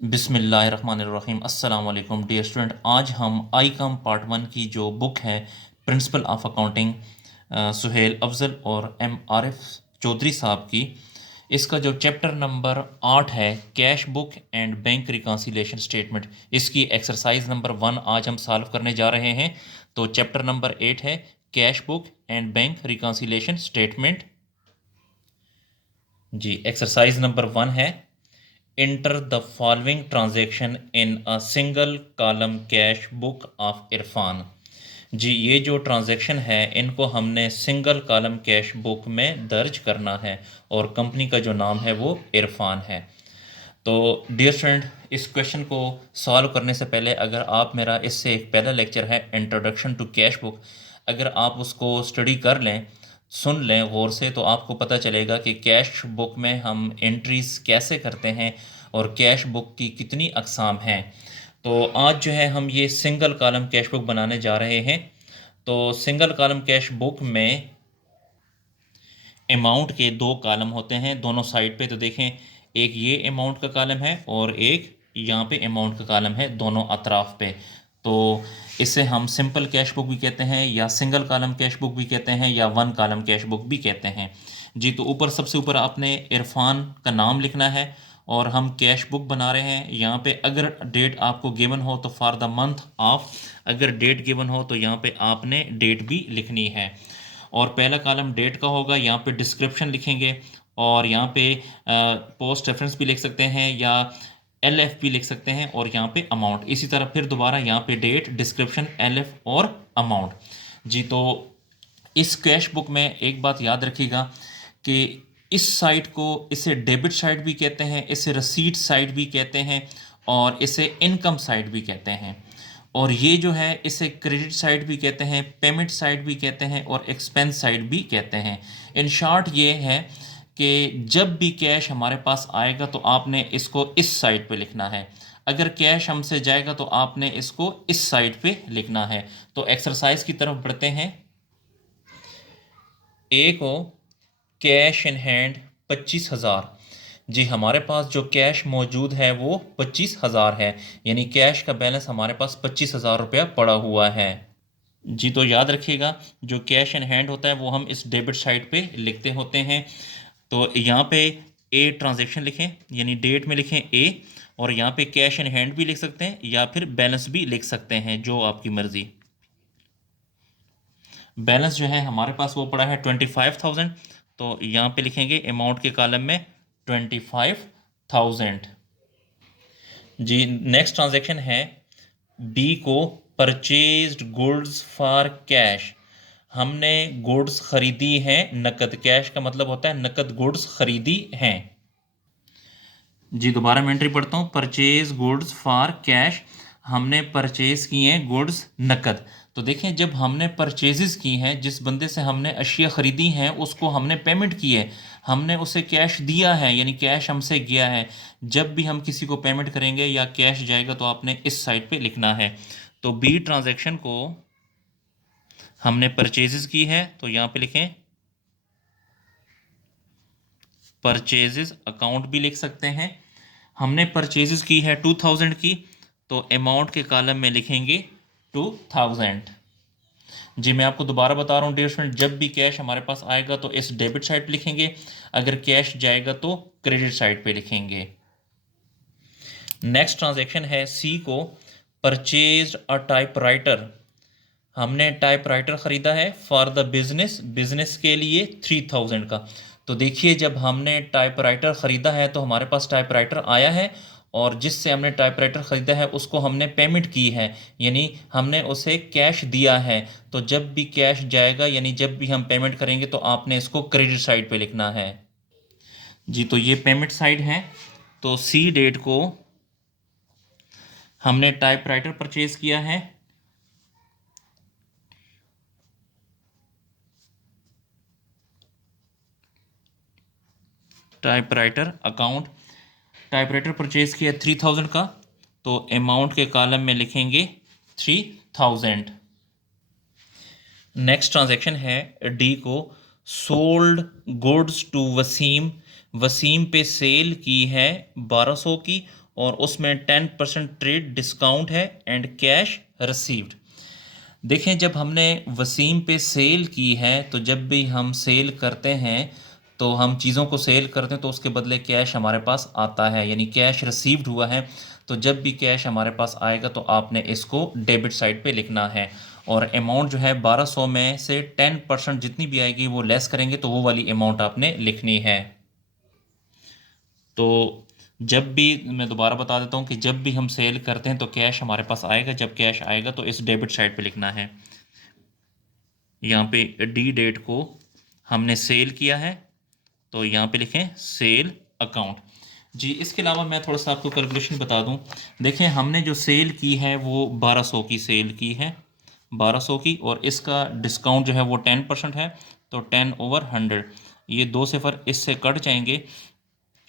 बिस्मिल्लाहिर्रहमानिर्रहीम अस्सलाम वालेकुम डियर स्टूडेंट। आज हम आई कॉम पार्ट वन की जो बुक है principle of accounting Suhail Afzal और एम आरिफ चौधरी साहब की, इसका जो चैप्टर नंबर 8 है cash book and bank reconciliation statement, इसकी एक्सरसाइज नंबर 1 आज हम सॉल्व करने जा रहे हैं। तो चैप्टर नंबर 8 है cash book and bank reconciliation statement. जी, एक्सरसाइज नंबर 1 है enter the following transaction in a single column cash book of Irfan. जी, ये जो ट्रांजैक्शन है इनको हमने सिंगल कॉलम कैश बुक में दर्ज करना है और कंपनी का जो नाम है वो इरफान है। तो डियर फ्रेंड, इस क्वेश्चन को सॉल्व करने से पहले अगर आप मेरा इससे एक पहला लेक्चर है इंट्रोडक्शन टू कैश बुक, अगर आप उसको स्टडी कर लें, सुन लें गौर से, तो आपको पता चलेगा कि कैश बुक में हम एंट्रीज कैसे करते हैं और कैश बुक की कितनी अकसाम हैं। तो आज जो है हम ये सिंगल कॉलम कैश बुक बनाने जा रहे हैं। तो सिंगल कॉलम कैश बुक में अमाउंट के दो कॉलम होते हैं दोनों साइड पे। तो देखें, एक ये अमाउंट का कॉलम है और एक यहाँ पे अमाउंट का कॉलम है दोनों अतराफ पे। तो इसे हम सिंपल कैश बुक भी कहते हैं या सिंगल कॉलम कैश बुक भी कहते हैं या वन कॉलम कैश बुक भी कहते हैं। जी, तो ऊपर सबसे ऊपर आपने इरफान का नाम लिखना है और हम कैश बुक बना रहे हैं। यहाँ पे अगर डेट आपको गिवन हो तो फॉर द मंथ ऑफ, अगर डेट गिवन हो तो यहाँ पे आपने डेट भी लिखनी है। और पहला कॉलम डेट का होगा, यहाँ पे डिस्क्रिप्शन लिखेंगे और यहाँ पे पोस्ट रेफरेंस भी लिख सकते हैं या एल एफ भी लिख सकते हैं और यहाँ पे अमाउंट। इसी तरह फिर दोबारा यहाँ पे डेट, डिस्क्रिप्शन, एल एफ और अमाउंट। जी, तो इस कैश बुक में एक बात याद रखिएगा कि इस साइड को इसे डेबिट साइड भी कहते हैं, इसे रसीट साइड भी कहते हैं और इसे इनकम साइड भी कहते हैं। और ये जो है इसे क्रेडिट साइड भी कहते हैं, पेमेंट साइड भी कहते हैं और एक्सपेंस साइड भी कहते हैं। इन शॉर्ट ये है कि जब भी कैश हमारे पास आएगा तो आपने इसको इस साइड पे लिखना है, अगर कैश हमसे जाएगा तो आपने इसको इस साइड पे लिखना है। तो एक्सरसाइज की तरफ बढ़ते हैं। ए को कैश इन हैंड 25,000। जी, हमारे पास जो कैश मौजूद है वो 25,000 है, यानी कैश का बैलेंस हमारे पास 25,000 रुपया पड़ा हुआ है। जी, तो याद रखिएगा जो कैश इन हैंड होता है वो हम इस डेबिट साइड पे लिखते होते हैं। तो यहाँ पे ए ट्रांजैक्शन लिखें, यानी डेट में लिखें ए, और यहाँ पे कैश इन हैंड भी लिख सकते हैं या फिर बैलेंस भी लिख सकते हैं, जो आपकी मर्जी। बैलेंस जो है हमारे पास वो पड़ा है 25,000, तो यहाँ पे लिखेंगे अमाउंट के कॉलम में 25,000। जी, नेक्स्ट ट्रांजैक्शन है बी को परचेज्ड गुड्स फॉर कैश। हमने गुड्स खरीदी हैं नकद, कैश का मतलब होता है नकद गुड्स खरीदी हैं। जी, दोबारा मैं एंट्री पढ़ता हूँ, परचेज गुड्स फॉर कैश, हमने परचेज किए हैं गुड्स नकद। तो देखें, जब हमने परचेजेस की हैं, जिस बंदे से हमने अशिया ख़रीदी हैं उसको हमने पेमेंट की है, हमने उसे कैश दिया है, यानी कैश हमसे गया है। जब भी हम किसी को पेमेंट करेंगे या कैश जाएगा तो आपने इस साइड पे लिखना है। तो बी ट्रांजैक्शन को हमने परचेजेस की है तो यहाँ पे लिखें परचेजेस, अकाउंट भी लिख सकते हैं। हमने परचेजेस की है 2000 की, तो अमाउंट के कॉलम में लिखेंगे 2000। जी, मैं आपको दोबारा बता रहा हूँ डियर स्टूडेंट, जब भी कैश हमारे पास आएगा तो इस डेबिट साइड पे लिखेंगे, अगर कैश जाएगा तो क्रेडिट साइड पे लिखेंगे। नेक्स्ट ट्रांजैक्शन है सी को परचेज्ड अ टाइपराइटर। हमने टाइपराइटर ख़रीदा है फॉर द बिजनेस, बिजनेस के लिए 3000 का। तो देखिए, जब हमने टाइपराइटर ख़रीदा है तो हमारे पास टाइपराइटर आया है और जिससे हमने टाइपराइटर ख़रीदा है उसको हमने पेमेंट की है, यानी हमने उसे कैश दिया है। तो जब भी कैश जाएगा, यानी जब भी हम पेमेंट करेंगे, तो आपने इसको क्रेडिट साइड पे लिखना है। जी, तो ये पेमेंट साइड है। तो सी डेट को हमने टाइपराइटर परचेज़ किया है, टाइपराइटर अकाउंट, टाइपराइटर परचेज किया 3000 का, तो अमाउंट के कॉलम में लिखेंगे 3000। नेक्स्ट ट्रांजैक्शन है डी को sold goods to Wasim. Wasim पे सेल की है 1200 की और उसमें 10% ट्रेड डिस्काउंट है एंड कैश रिसीव्ड। देखें, जब हमने वसीम पे सेल की है तो जब भी हम सेल करते हैं तो हम चीज़ों को सेल करते हैं तो उसके बदले कैश हमारे पास आता है, यानी कैश रिसीव्ड हुआ है। तो जब भी कैश हमारे पास आएगा तो आपने इसको डेबिट साइड पे लिखना है। और अमाउंट जो है 1200 में से 10% जितनी भी आएगी वो लेस करेंगे तो वो वाली अमाउंट आपने लिखनी है। तो जब भी, मैं दोबारा बता देता हूँ कि जब भी हम सेल करते हैं तो कैश हमारे पास आएगा, जब कैश आएगा तो इस डेबिट साइड पे लिखना है। यहाँ पे डी डेट को हमने सेल किया है तो यहाँ पे लिखें सेल अकाउंट। जी, इसके अलावा मैं थोड़ा सा आपको कैलकुलेशन बता दूं। देखें, हमने जो सेल की है वो 1200 की सेल की है, 1200 की, और इसका डिस्काउंट जो है वो 10% है। तो 10/100, ये दो सिफर इससे कट जाएंगे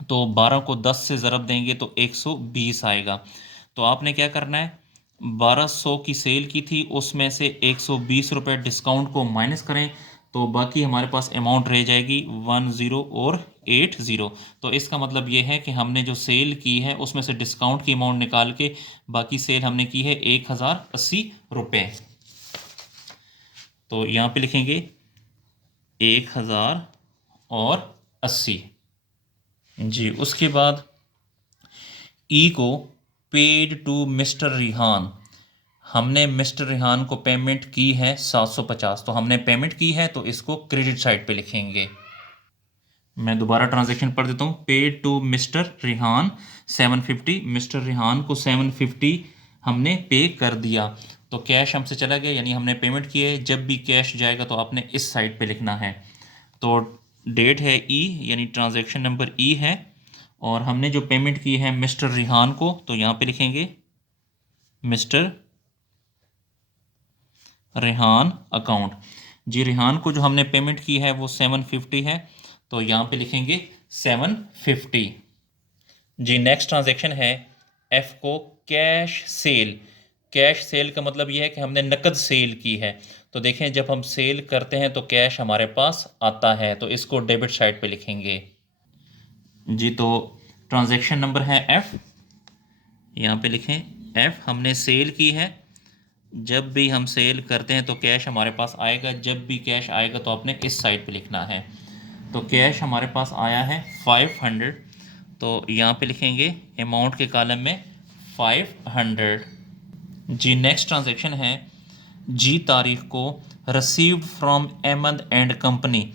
तो 12 को 10 से ज़रब देंगे तो 120 आएगा। तो आपने क्या करना है, 1200 की सेल की थी उसमें से 120 रुपये डिस्काउंट को माइनस करें तो बाकी हमारे पास अमाउंट रह जाएगी 10 और 80। तो इसका मतलब ये है कि हमने जो सेल की है उसमें से डिस्काउंट की अमाउंट निकाल के बाकी सेल हमने की है 1080 रुपये। तो यहाँ पे लिखेंगे 1080। जी, उसके बाद ई को पेड टू मिस्टर रिहान, हमने मिस्टर रिहान को पेमेंट की है 750, तो हमने पेमेंट की है तो इसको क्रेडिट साइड पे लिखेंगे। मैं दोबारा ट्रांजैक्शन पढ़ देता हूँ। Paid to Mr Rihan 750, Mr Rihan को 750 हमने पे कर दिया तो कैश हमसे चला गया, यानी हमने पेमेंट की है। जब भी कैश जाएगा तो आपने इस साइड पे लिखना है। तो डेट है ई, यानी ट्रांजैक्शन नंबर ई है, और हमने जो पेमेंट की है मिस्टर रिहान को तो यहाँ पे लिखेंगे मिस्टर रेहान अकाउंट। जी, रेहान को जो हमने पेमेंट की है वो 750 है तो यहाँ पे लिखेंगे 750। जी, नेक्स्ट ट्रांजैक्शन है एफ को कैश सेल। कैश सेल का मतलब ये है कि हमने नकद सेल की है। तो देखें, जब हम सेल करते हैं तो कैश हमारे पास आता है तो इसको डेबिट साइड पे लिखेंगे। जी, तो ट्रांजैक्शन नंबर है एफ, यहाँ पे लिखें एफ, हमने सेल की है। जब भी हम सेल करते हैं तो कैश हमारे पास आएगा, जब भी कैश आएगा तो आपने इस साइड पे लिखना है। तो कैश हमारे पास आया है 500, तो यहाँ पे लिखेंगे अमाउंट के कॉलम में 500। जी, नेक्स्ट ट्रांजैक्शन है जी तारीख को received from Ahmed and company.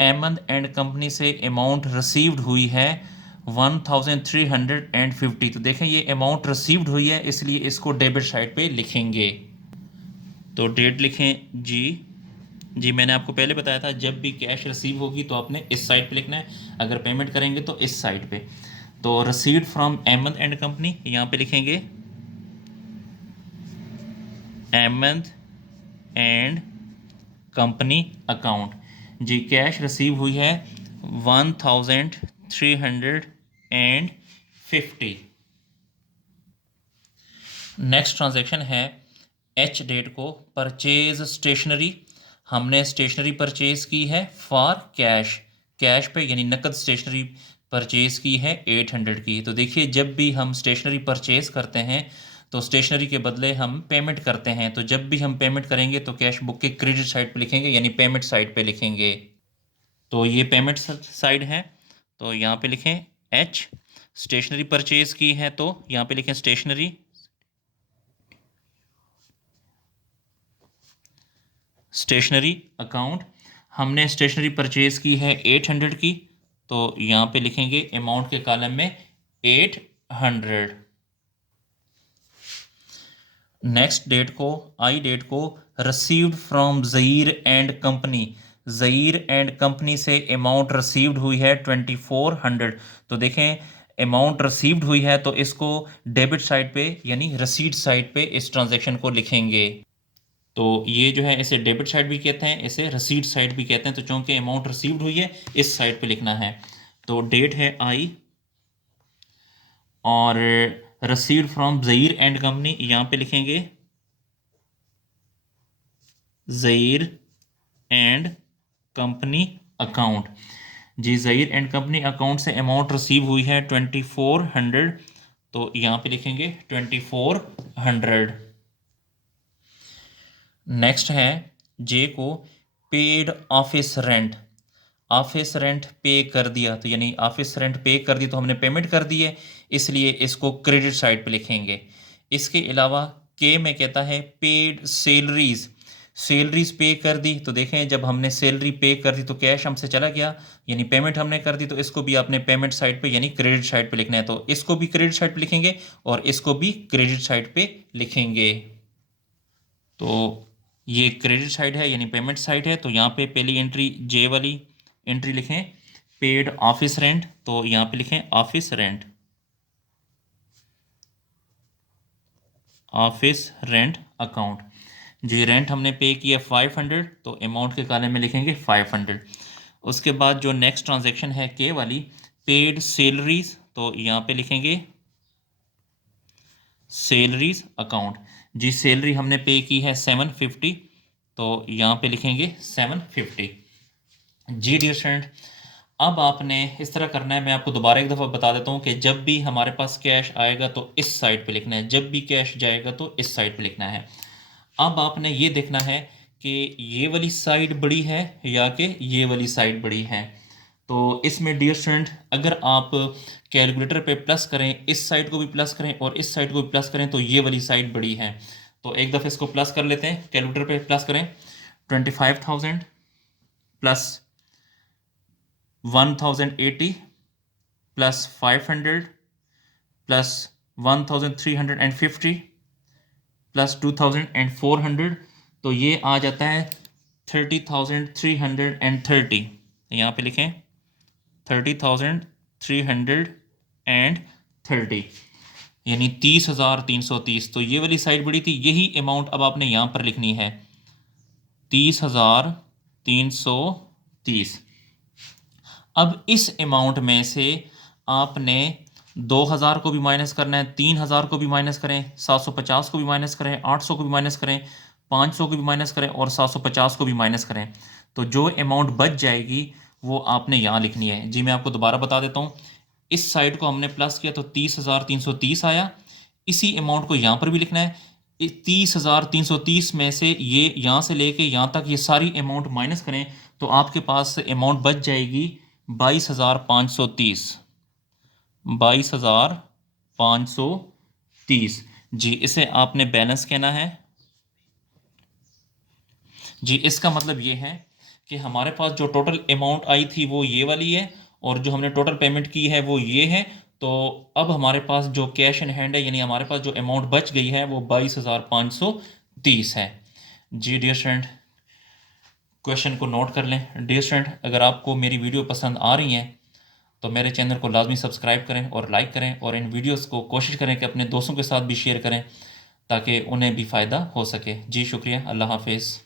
Ahmed and company से अमाउंट रिसीव्ड हुई है 1350। तो देखें, ये अमाउंट रिसीव्ड हुई है इसलिए इसको डेबिट साइड पे लिखेंगे। तो डेट लिखें जी। जी, मैंने आपको पहले बताया था जब भी कैश रिसीव होगी तो आपने इस साइड पे लिखना है, अगर पेमेंट करेंगे तो इस साइड पे। तो received from Ahmed and company, यहाँ पे लिखेंगे अहमद एंड कंपनी अकाउंट। जी, कैश रिसीव हुई है 1350। नेक्स्ट ट्रांजैक्शन है एच डेट को परचेज स्टेशनरी। हमने स्टेशनरी परचेज की है फॉर कैश, कैश पे यानी नकद स्टेशनरी परचेज की है 800 की। तो देखिए, जब भी हम स्टेशनरी परचेज करते हैं तो स्टेशनरी के बदले हम पेमेंट करते हैं, तो जब भी हम पेमेंट करेंगे तो कैश बुक के क्रेडिट साइड पे लिखेंगे, यानी पेमेंट साइड पे लिखेंगे। तो ये पेमेंट साइड है तो यहाँ पे लिखें एच। स्टेशनरी परचेज की है तो यहाँ पे लिखें स्टेशनरी, स्टेशनरी अकाउंट। हमने स्टेशनरी परचेज की है 800 की तो यहाँ पे लिखेंगे अमाउंट के कॉलम में 800। नेक्स्ट डेट को, आई डेट को received from Zaheer and company. Zaheer and company से अमाउंट रिसीव्ड हुई है 2400। तो देखें, अमाउंट रिसीव्ड हुई है तो इसको डेबिट साइड पे यानी रसीद साइड पे इस ट्रांजैक्शन को लिखेंगे। तो ये जो है इसे डेबिट साइड भी कहते हैं, इसे रसीद साइड भी कहते हैं। तो चूंकि अमाउंट रिसीव्ड हुई है इस साइड पे लिखना है। तो डेट है आई और received from Zaheer and company, यहाँ पे लिखेंगे ज़हीर एंड कंपनी अकाउंट। जी, ज़हीर एंड कंपनी अकाउंट से अमाउंट रिसीव हुई है 2400। तो यहाँ पे लिखेंगे 2400। नेक्स्ट है जे को paid office rent. Office rent पे कर दिया, तो यानी ऑफिस रेंट पे कर दी तो हमने पेमेंट कर दी है, इसलिए इसको क्रेडिट साइड पे लिखेंगे। इसके अलावा के में कहता है पेड सैलरीज। सैलरीज पे कर दी, तो देखें जब हमने सैलरी पे कर दी तो कैश हमसे चला गया, यानी पेमेंट हमने कर दी, तो इसको भी आपने पेमेंट साइड पे यानी क्रेडिट साइड पे लिखना है। तो इसको भी क्रेडिट साइड पे लिखेंगे और इसको भी क्रेडिट साइड पे लिखेंगे। तो ये क्रेडिट साइड है यानी पेमेंट साइड है, तो यहाँ पे पहली एंट्री जे वाली एंट्री लिखें पेड ऑफिस रेंट, तो यहाँ पे लिखें office rent, office rent account. जी रेंट हमने पे किया 500, तो अमाउंट के कॉलम में लिखेंगे 500। उसके बाद जो नेक्स्ट ट्रांजैक्शन है के वाली पेड सैलरीज, तो यहाँ पे लिखेंगे सैलरीज अकाउंट। जी सैलरी हमने पे की है 750, तो यहाँ पे लिखेंगे 750। जी डियर स्टूडेंट, अब आपने इस तरह करना है, मैं आपको दोबारा एक दफ़ा बता देता हूँ कि जब भी हमारे पास कैश आएगा तो इस साइड पे लिखना है, जब भी कैश जाएगा तो इस साइड पे लिखना है। अब आपने ये देखना है कि ये वाली साइड बड़ी है या कि ये वाली साइड बड़ी है। तो इसमें डियर स्टूडेंट अगर आप कैलकुलेटर पे प्लस करें, इस साइड को भी प्लस करें और इस साइड को भी प्लस करें, तो ये वाली साइड बड़ी है। तो एक दफ़ा इसको प्लस कर लेते हैं, कैलकुलेटर पे प्लस करें 25,000 प्लस 1080 प्लस 500 प्लस 1350 प्लस 2400, तो ये आ जाता है 30,330। यहाँ पे लिखें 30,330, यानी 30,330। तो ये वाली साइड बड़ी थी, यही अमाउंट अब आपने यहाँ पर लिखनी है 30,330। अब इस अमाउंट में से आपने 2,000 को भी माइनस करना है, 3,000 को भी माइनस करें, 750 को भी माइनस करें, 800 को भी माइनस करें, 500 को भी माइनस करें और 750 को भी माइनस करें। तो जो अमाउंट बच जाएगी वो आपने यहाँ लिखनी है। जी मैं आपको दोबारा बता देता हूँ, इस साइड को हमने प्लस किया तो 30,330 आया, इसी अमाउंट को यहाँ पर भी लिखना है। 30,330 में से ये यहाँ से लेके यहाँ तक ये सारी अमाउंट माइनस करें तो आपके पास अमाउंट बच जाएगी 22,530, 22,530। जी इसे आपने बैलेंस कहना है। जी इसका मतलब ये है कि हमारे पास जो टोटल अमाउंट आई थी वो ये वाली है और जो हमने टोटल पेमेंट की है वो ये है। तो अब हमारे पास जो कैश इन हैंड है यानी हमारे पास जो अमाउंट बच गई है वो 22,530 है। जी डियर स्टूडेंट क्वेश्चन को नोट कर लें। डियर स्टूडेंट अगर आपको मेरी वीडियो पसंद आ रही हैं तो मेरे चैनल को लाजमी सब्सक्राइब करें और लाइक करें और इन वीडियोस को कोशिश करें कि अपने दोस्तों के साथ भी शेयर करें ताकि उन्हें भी फ़ायदा हो सके। जी शुक्रिया, अल्लाह हाफिज़।